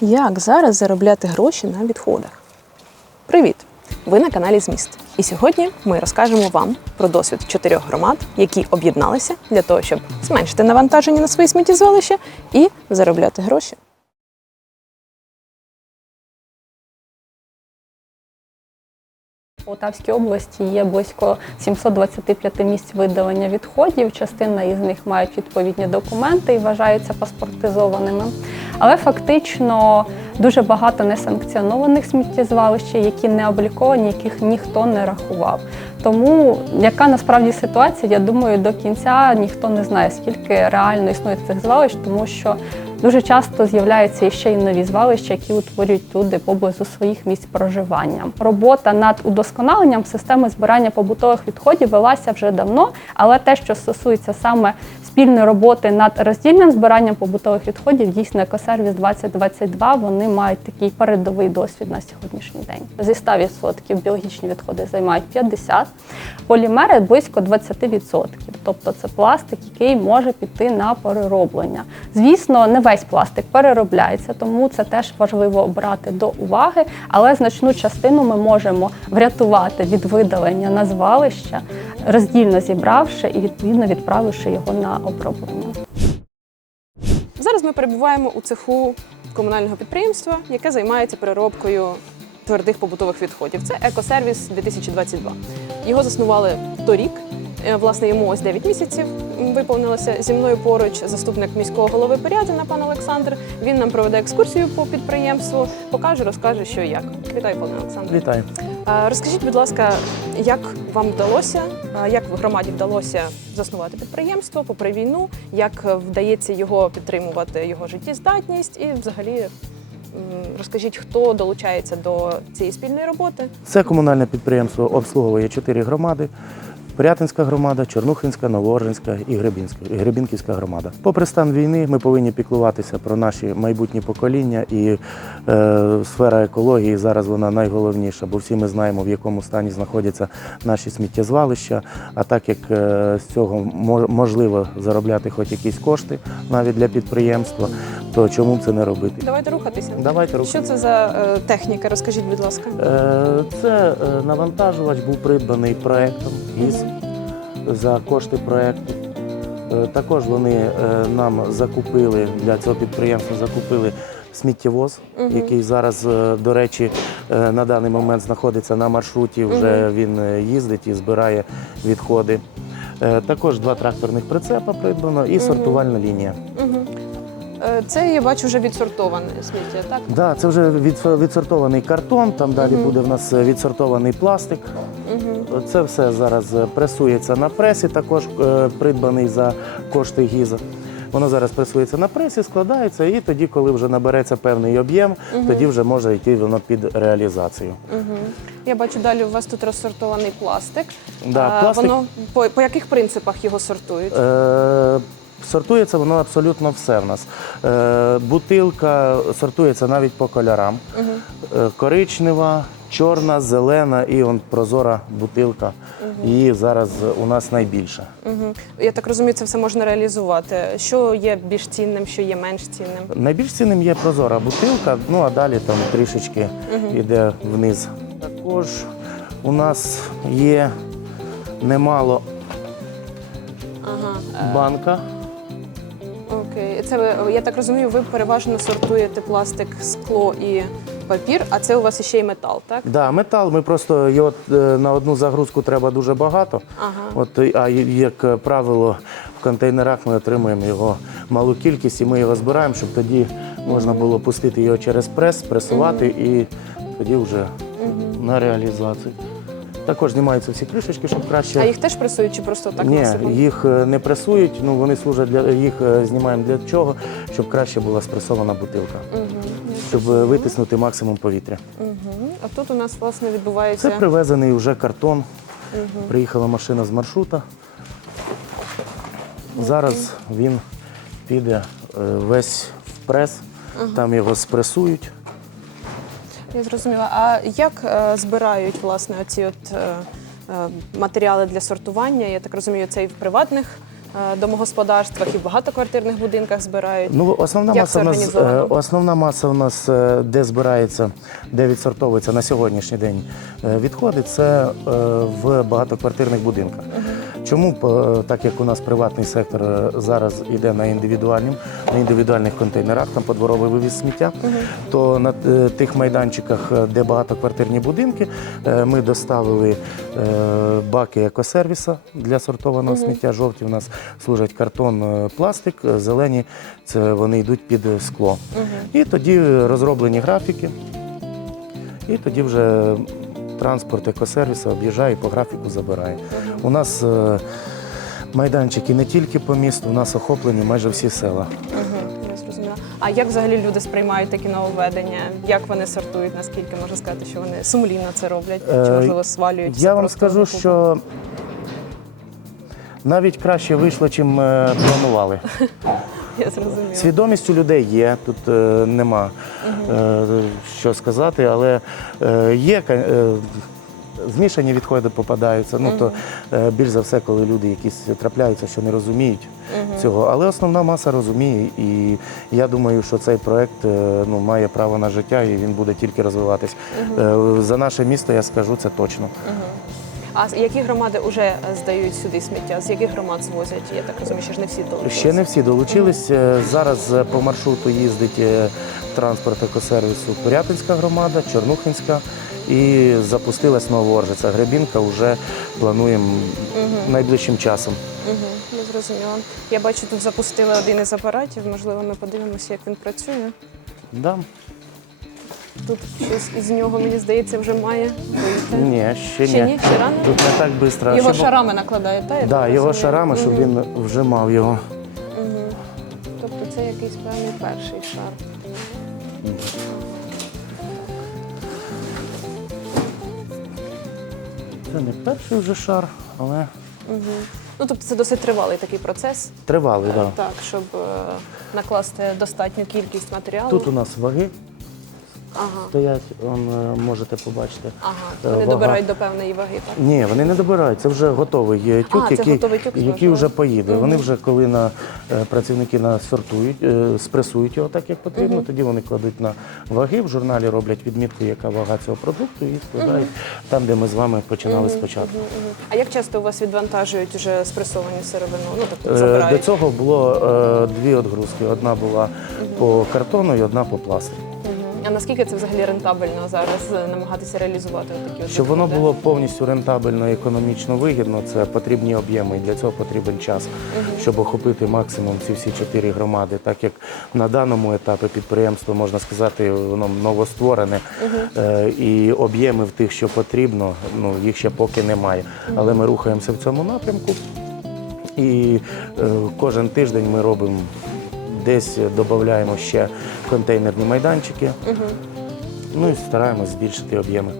Як зараз заробляти гроші на відходах? Привіт! Ви на каналі Зміст. І сьогодні ми розкажемо вам про досвід чотирьох громад, які об'єдналися для того, щоб зменшити навантаження на свої сміттєзвалища і заробляти гроші. Полтавській області є близько 725 місць видалення відходів. Частина із них мають відповідні документи і вважаються паспортизованими. Але фактично дуже багато несанкціонованих сміттєзвалищ, які не обліковані, яких ніхто не рахував. Тому яка насправді ситуація, я думаю, до кінця ніхто не знає, скільки реально існує цих звалищ, тому що дуже часто з'являються ще й нові звалища, які утворюють люди поблизу своїх місць проживання. Робота над удосконаленням системи збирання побутових відходів велася вже давно, але те, що стосується саме спільної роботи над роздільним збиранням побутових відходів, дійсно екосервіс 2022, вони мають такий передовий досвід на сьогоднішній день. Зі 100% біологічні відходи займають 50%, полімери близько 20%. Тобто це пластик, який може піти на перероблення. Звісно, не весь пластик переробляється, тому це теж важливо брати до уваги, але значну частину ми можемо врятувати від видалення на звалище, роздільно зібравши і відповідно відправивши його на оброблення. Зараз ми перебуваємо у цеху комунального підприємства, яке займається переробкою твердих побутових відходів. Це екосервіс 2022. Його заснували торік. Е, Власне, йому ось 9 місяців виповнилося зі мною поруч заступник міського голови Порядина, пан Олександр. Він нам проведе екскурсію по підприємству, покаже, розкаже, що і як. Вітаю, пане Олександре. Вітаю. Розкажіть, будь ласка, як вам вдалося, як в громаді вдалося заснувати підприємство попри війну, як вдається його підтримувати, його життєздатність, і взагалі розкажіть, хто долучається до цієї спільної роботи? Це комунальне підприємство обслуговує чотири громади. Порятинська громада, Чорнухинська, Новооржинська і Гребінська, і Гребінківська громада. Попри стан війни, ми повинні піклуватися про наші майбутні покоління і е, сфера екології зараз вона найголовніша, бо всі ми знаємо, в якому стані знаходяться наші сміттєзвалища. А так як е, з цього можливо заробляти хоч якісь кошти навіть для підприємства, то чому б це не робити? Давайте рухатися. Давайте Що це за е, техніка? Розкажіть, будь ласка. Е, Це е, навантажувач був придбаний проектом ГІС за кошти проекту. Е, Також вони е, нам закупили для цього підприємства закупили сміттєвоз, який зараз, е, до речі, е, на даний момент знаходиться на маршруті. Вже він е, їздить і збирає відходи. Е, Також два тракторних прицепа придбано і сортувальна лінія. Угу. Це я бачу вже відсортоване сміття, так? Да, це вже відсортований картон. Там далі Мгм. буде в нас е, відсортований пластик. Угу. Це все зараз е, пресується на пресі, також е, придбаний за кошти гіза. Воно зараз пресується на пресі, складається, і тоді, коли вже набереться певний об'єм, Мгм. тоді вже може йти воно під реалізацію. Угу. Я бачу далі у вас тут розсортований пластик. Да, А, пластик, Воно по, по яких принципах його сортують? е, сортується воно абсолютно все в нас. Е, бутилка сортується навіть по кольорам. Угу. Коричнева, чорна, зелена і он прозора бутилка. Її зараз у нас найбільше. Угу. Я так розумію, це все можна реалізувати. Що є більш цінним, що є менш цінним? Найбільш цінним є прозора бутилка, ну а далі там трішечки йде вниз. Також у нас є немало Ага. банка. Це я так розумію, ви переважно сортуєте пластик, скло і папір, а це у вас ще й метал, так? Да, метал, ми просто його е, на одну загрузку треба дуже багато. Ага. От, а як правило, в контейнерах ми отримуємо його малу кількість і ми його збираємо, щоб тоді можна було пустити його через прес, пресувати і тоді вже на реалізацію. Також знімаються всі кришечки, щоб краще. А їх теж пресують чи просто так Ні, їх е, не пресують, ну вони служать для їх е, знімаємо для чого, щоб краще була спресована бутилка, Угу. щоб е, витиснути максимум повітря. Угу. А тут у нас власне відбувається. Це привезений вже картон. Угу. Приїхала машина з маршрута. Зараз він піде весь в прес, там його спресують. Я зрозуміла. А як е, збирають власне оці от е, е, матеріали для сортування? Я так розумію, це і в приватних е, домогосподарствах і в багатоквартирних будинках збирають. Ну, основна Як маса це у нас організовано? е, основна маса у нас, е, де збирається, де відсортовується на сьогоднішній день е, відходи, це е, в багатоквартирних будинках. Чому Е, так як у нас приватний сектор е, зараз йде на індивідуальним, на індивідуальних контейнерах, там подворовий вивіз сміття, то на е, тих майданчиках, де багатоквартирні будинки, ми доставили баки екосервіса для сортованого сміття. Жовті у нас служать картон, пластик, зелені це вони йдуть під скло. І тоді розроблені графіки, і тоді вже транспорт екосервісу об'їжджає і по графіку забирає. У нас е, майданчики не тільки по місту, у нас охоплені майже всі села. Угу. А як взагалі люди сприймають такі нововведення? Як вони сортують? Наскільки можна сказати, що вони сумлінно це роблять? Чи Е, можливо свалюють? Я вам скажу, що навіть краще вийшло, чим е, планували. я зрозуміла. Свідомість у людей є, тут е, нема е, що сказати, але е, є е, змішані відходи попадаються. Ну то е, більш за все, коли люди якісь трапляються, що не розуміють цього. Але основна маса розуміє, і я думаю, що цей проект е, ну, має право на життя і він буде тільки розвиватись. Е, За наше місто я скажу це точно. А які громади вже здають сюди сміття? З яких громад звозять? Я так розумію, що ж не всі долучилися. Ще не всі долучились. Зараз по маршруту їздить транспорт екосервісу Порятинська громада, Чорнухинська і запустилась Новоржиця. Гребінка вже плануємо найближчим часом. Угу, я зрозуміла. Я бачу, тут запустили один із апаратів. Можливо, ми подивимося, як він працює. Да? Тут щось із нього, мені здається, вже має вийти. Ні, ще, Ще ні. ні? Ще рано? Тут не так швидко. Його Ще бу- шарами накладають, так? Да, його шарами, щоб він вжимав його. Угу. Тобто це якийсь певний перший шар. Це не перший вже шар, але Угу. Ну, тобто це досить тривалий такий процес, тривалий, так. так, щоб е, накласти достатню кількість матеріалу. Тут у нас ваги Ага, стоять, он, е, можете побачити. ага. Е, Вони вага. добирають до певної ваги, так? Ні, вони не добирають. Це вже готовий е, тюк, А, це який, готовий тюк який зразу. вже поїде. Вони вже коли на е, працівники насортують, е, спресують його так, як потрібно. Тоді вони кладуть на ваги. В журналі роблять відмітку, яка вага цього продукту, і складають там, де ми з вами починали спочатку. Мгм. А як часто у вас відвантажують вже спресовані сировину? Ну, тобто забирають? До цього було е, дві відгрузки. Одна була по картону і одна по пластику. Мгм. А наскільки це взагалі рентабельно зараз е, намагатися реалізувати такі Щоб воно було повністю рентабельно і економічно вигідно, це потрібні об'єми, і для цього потрібен час, щоб охопити максимум ці всі чотири громади. Так як на даному етапі підприємство, можна сказати, воно новостворене, е, і об'єми в тих, що потрібно, ну їх ще поки немає. Але ми рухаємося в цьому напрямку. І е, кожен тиждень ми робимо десь додаємо ще контейнерні майданчики. Ну і стараємось збільшити об'єми.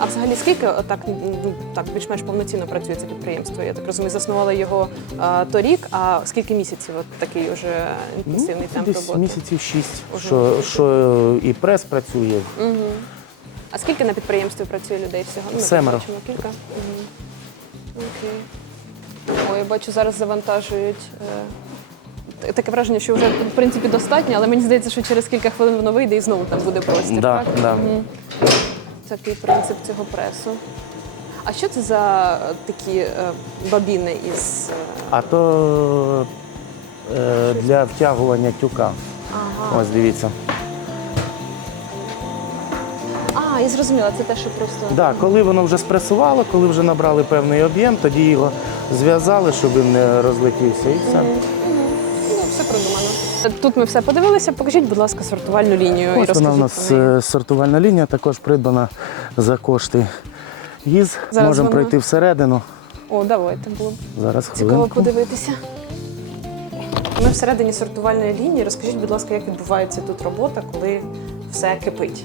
А взагалі скільки так, так більш-менш повноцінно працює це підприємство? Я так розумію, заснували його а, торік, а скільки місяців от такий вже інтенсивний темп Ну, десь роботи? місяців шість, Уже що, що і прес працює. Угу. А скільки на підприємстві працює людей всього? Ну, ми Семеро. бачимо кілька. Угу. Окей. Ой, я бачу, зараз завантажують. е, Таке враження, що вже в принципі достатньо, але мені здається, що через кілька хвилин воно вийде і знову там буде простір. Да, так? да. Мгм. Такий принцип цього пресу. А що це за такі е, бабіни із. е, А то е, для втягування тюка. Ага. Ось дивіться. А, я зрозуміла, це те, що просто. Да, коли воно вже спресувало, коли вже набрали певний об'єм, тоді його зв'язали, щоб він не розлетівся, і все. Тут ми все подивилися. Покажіть, будь ласка, сортувальну лінію і Ось вона у нас е, сортувальна лінія, також придбана за кошти ГІЗ. Зараз Можемо вона- пройти всередину. О, давайте було б Зараз цікаво хвилинку. подивитися. Ми всередині сортувальної лінії. Розкажіть, будь ласка, як відбувається тут робота, коли все кипить.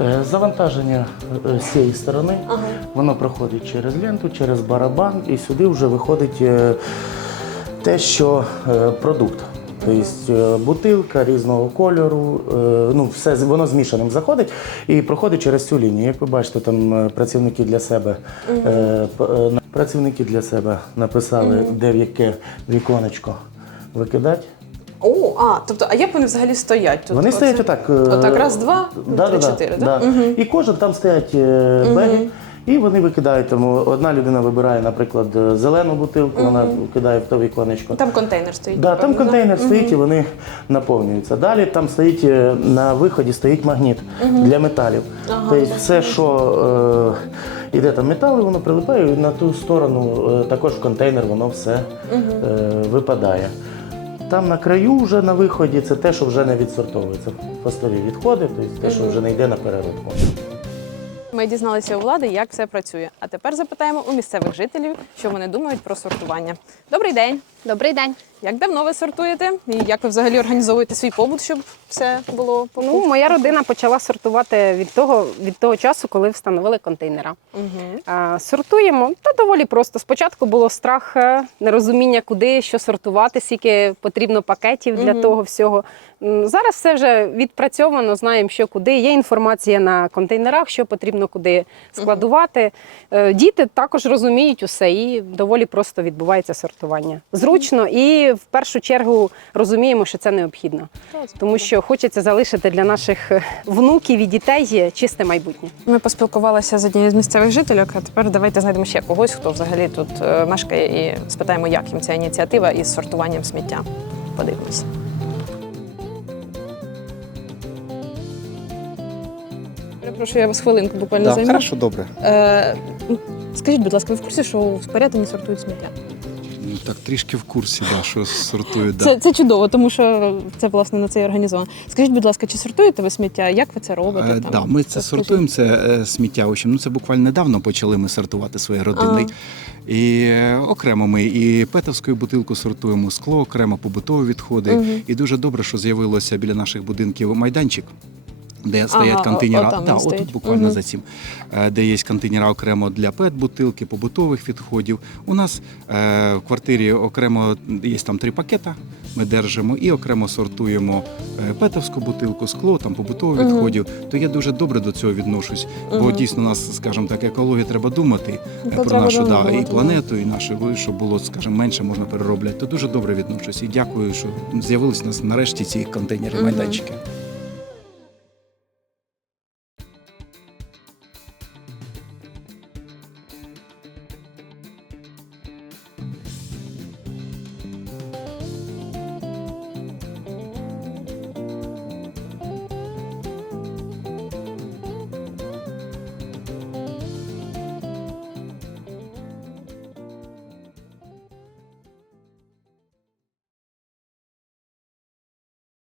Е, Завантаження е, з цієї сторони. Ага. Воно проходить через ленту, через барабан, і сюди вже виходить е, те, що е, продукт. Тобто е, бутилка різного кольору, е, ну все з- воно змішаним заходить і проходить через цю лінію. Як ви бачите, там е, працівники для себе на- Працівники для себе написали, де в яке віконечко викидати. О, а, тобто, а як вони взагалі стоять тут? Вони Оце- стоять отак. Отак, раз, два, да, три, да, чотири, да, да? да. І кожен там стоять беги, і вони викидають. Тому одна людина вибирає, наприклад, е, зелену бутилку, вона кидає в то віконечко. Там контейнер стоїть. Да, там контейнер стоїть і вони наповнюються. Далі там стоїть е, на виході стоїть магніт для металів. Тобто все, що е, іде там метали, воно прилипає, і на ту сторону е, також в контейнер воно все е, випадає. Там на краю вже на виході це те, що вже не відсортовується. Постові відходи, тобто те, що вже не йде на переробку. Ми дізналися у влади, як все працює. А тепер запитаємо у місцевих жителів, що вони думають про сортування. Добрий день! Добрий день. Як давно ви сортуєте? І як ви взагалі організовуєте свій побут, щоб все було по Ну, моя родина почала сортувати від того, від того часу, коли встановили контейнера. Угу. А, сортуємо та доволі просто. Спочатку було страх, е, нерозуміння, куди що сортувати, скільки потрібно пакетів для Мгм. того всього. Зараз все вже відпрацьовано, знаємо, що куди. Є інформація на контейнерах, що потрібно куди складувати. Е, Діти також розуміють усе і доволі просто відбувається сортування. Зручно і в першу чергу розуміємо, що це необхідно. Тому що хочеться залишити для наших е, внуків і дітей чисте майбутнє. Ми поспілкувалися з однією з місцевих жителів, а тепер давайте знайдемо ще когось, хто взагалі тут е, мешкає, і спитаємо, як їм ця ініціатива із сортуванням сміття. Подивимось. Перепрошую, я вас хвилинку буквально Да, займу. хорошо, добре. Е, скажіть, будь ласка, ви в курсі, що в Порятині сортують сміття? Так, трішки в курсі, да, що сортують. Да. Це, це чудово, тому що це власне на це і організовано. Скажіть, будь ласка, чи сортуєте ви сміття? Як ви це робите? Е, там? да, ми це сортуємо, це е, сміття. Ну, це буквально недавно почали ми сортувати своє родинний. І е, окремо ми і петовську бутилку сортуємо, скло окремо, побутові відходи. Мгм. І дуже добре, що з'явилося біля наших будинків майданчик. Де стоять Ага, контейнери, о- отам да, отут буквально Мгм. за цим, Е, де є контейнери окремо для пет-бутилки, побутових відходів. У нас е, в квартирі окремо є там три пакета, ми держимо і окремо сортуємо е, петовську бутилку, скло, там побутових Мгм. відходів. То я дуже добре до цього відношусь, бо дійсно у нас, скажімо так, екологія треба думати Ну, е, про нашу да, і планету, і нашу, щоб було, скажімо, менше можна переробляти. То дуже добре відношусь. І дякую, що з'явились у нас нарешті ці контейнери Мгм. майданчики.